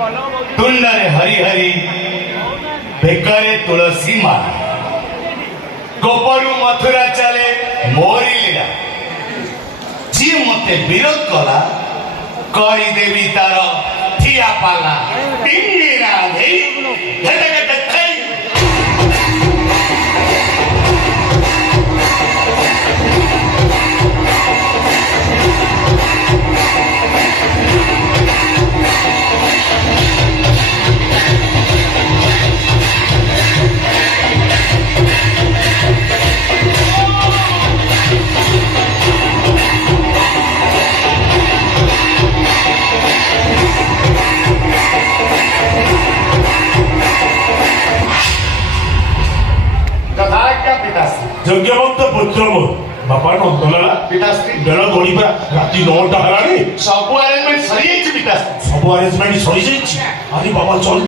तुंडरे हरि हरि बेकारे तुलसी माला गोपरू मथुरा चले मोरी लीला जी मते विरोध कला करी देवी तार ठिया पाला इंदिरा देई हेटे हेटे खाई যজ্ঞবন্ত পুত্র মোর বাপা নন্দলালা পিতাশ্রী বেলা গড়িবা রাতি 9টা হেলানি ସବୁ ଆରେଞ୍ଜମେଣ୍ଟ ସରିଯାଇଛି ପିତାଶ୍ରୀ ସବୁ ଆରେଞ୍ଜମେଣ୍ଟ ସରିଯାଇଛି ଆଜି ବାବା ଚଲ